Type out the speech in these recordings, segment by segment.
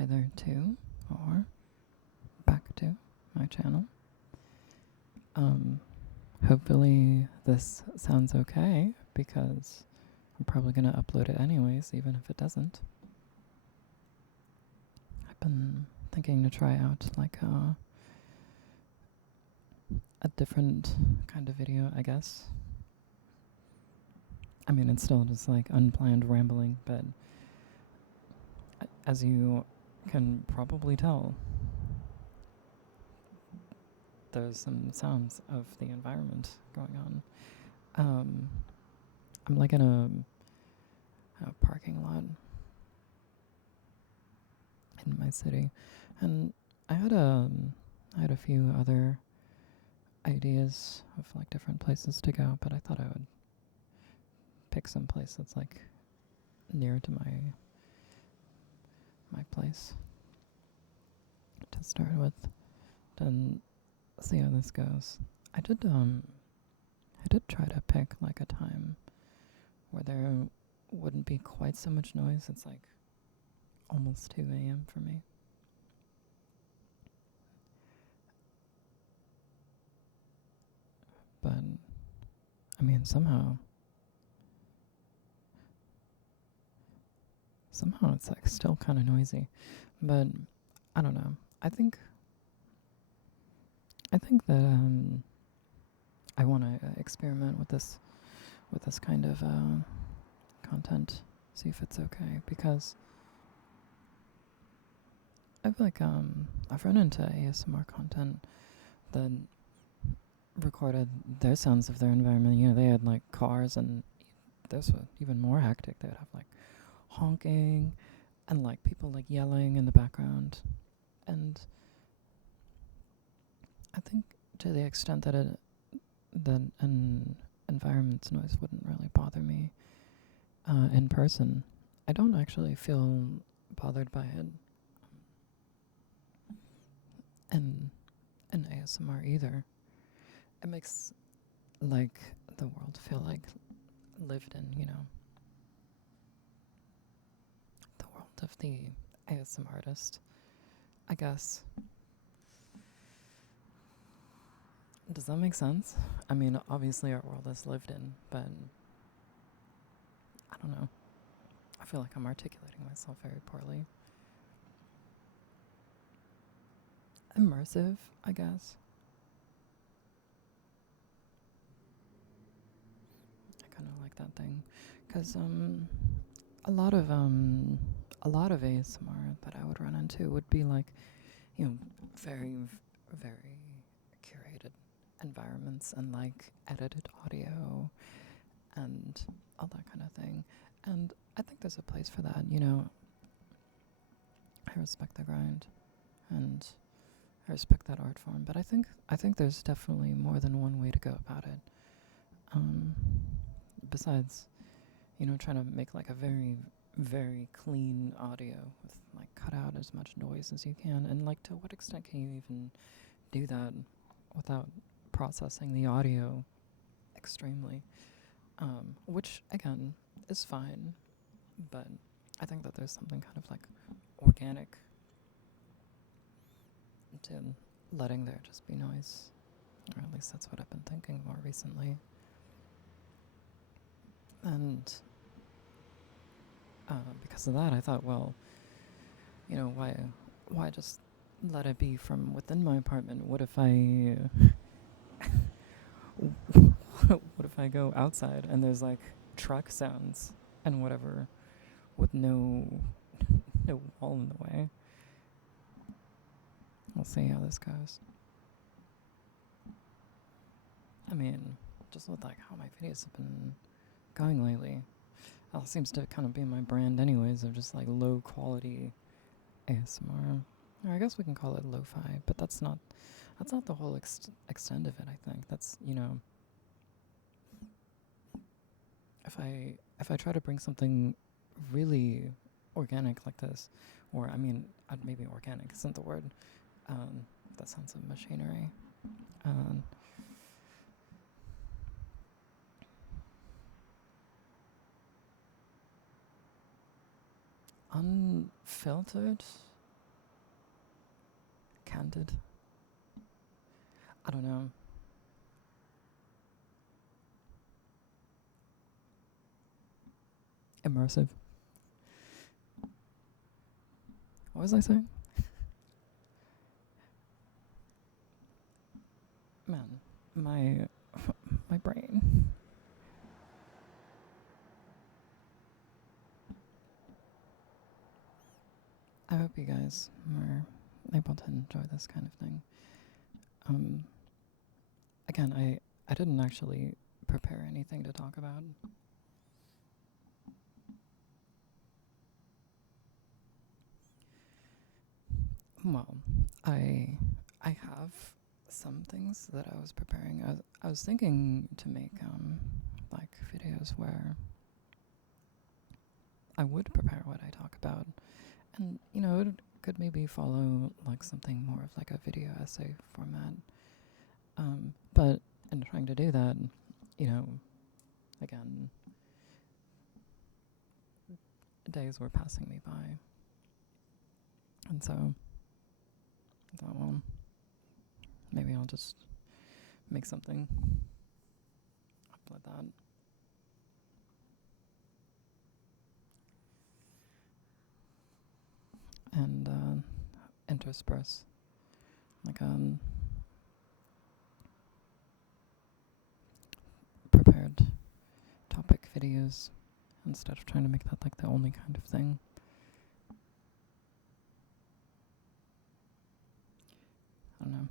hi there too, or back to my channel. Hopefully this sounds okay because I'm probably going to upload it anyways, even if it doesn't. I've been thinking to try out like a different kind of video, I guess. I mean, it's still just like unplanned rambling, but as you can probably tell, there's some sounds of the environment going on. I'm like in a parking lot in my city, and I had a few other ideas of like different places to go, but I thought I would pick some place that's like near to my place to start with, and see how this goes. I did try to pick like a time where there wouldn't be quite so much noise. It's like almost 2 a.m. for me. But I mean, somehow it's like still kind of noisy. But I don't know. I think that I want to experiment with this kind of content, see if it's okay, because I've like I've run into ASMR content that recorded their sounds of their environment. You know, they had like cars, and this was even more hectic. They would have like honking and like people like yelling in the background, and I think to the extent that an environment's noise wouldn't really bother me in person, I don't actually feel bothered by it in ASMR either. It makes like the world feel like lived in, you know, the world of the ASMR artist, I guess. Does that make sense? I mean, obviously our world is lived in, but I don't know. I feel like I'm articulating myself very poorly. Immersive, I guess. I kind of like that thing, because a lot of ASMR that I would run into would be like, you know, very very curated environments and like edited audio and all that kind of thing. And I think there's a place for that, you know. I respect the grind and I respect that art form, but I think there's definitely more than one way to go about it. Besides, you know, trying to make like a very, very clean audio with like cut out as much noise as you can, and like to what extent can you even do that without processing the audio extremely? Which again is fine, but I think that there's something kind of like organic to letting there just be noise, or at least that's what I've been thinking more recently. And because of that, I thought, well, you know, why just let it be from within my apartment? What if I, what if I go outside and there's like truck sounds and whatever, with no wall in the way? We'll see how this goes. I mean, just with like how my videos have been going lately, that seems to kind of be my brand anyways, of just like low quality ASMR. Or I guess we can call it lo-fi, but that's not the whole extent of it. I think that's, you know, if I try to bring something really organic like this, or I mean, maybe organic isn't the word. That sounds like machinery. Unfiltered, candid. I don't know. Immersive. What was I saying? Man, my my brain. I hope you guys are able to enjoy this kind of thing. Again, I didn't actually prepare anything to talk about. Well, I have some things that I was preparing. I was thinking to make like videos where I would prepare what I talk about, and it could maybe follow like something more of like a video essay format. But in trying to do that, again, days were passing me by, and so I thought, well, maybe I'll just make something, upload that. And intersperse like prepared topic videos instead of trying to make that like the only kind of thing. I don't know.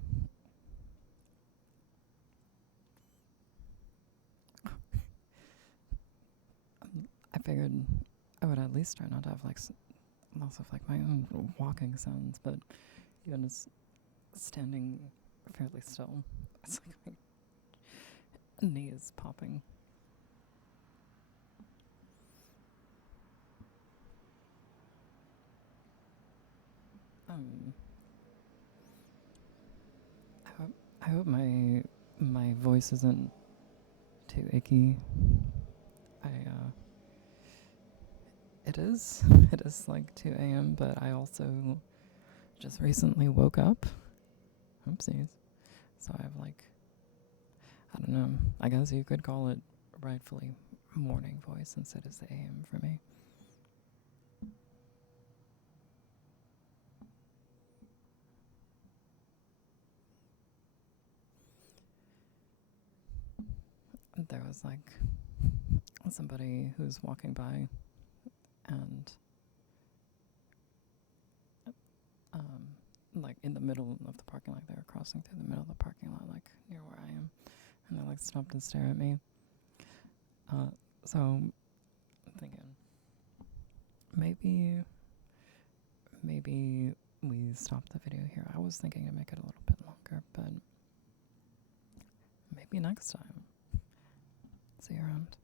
I figured I would at least try not to have like lots of like my own walking sounds, but even just standing fairly still, it's like my knees popping. I hope my voice isn't too icky. It is. It is like 2 a.m., but I also just recently woke up. Oopsies. So I have like, I don't know, I guess you could call it rightfully morning voice instead of the AM for me. There was like somebody who's walking by and like in the middle of the parking lot, they were crossing through the middle of the parking lot, like near where I am, and they like stopped and stared at me. So I'm thinking maybe we stop the video here. I was thinking to make it a little bit longer, but maybe next time. See you around.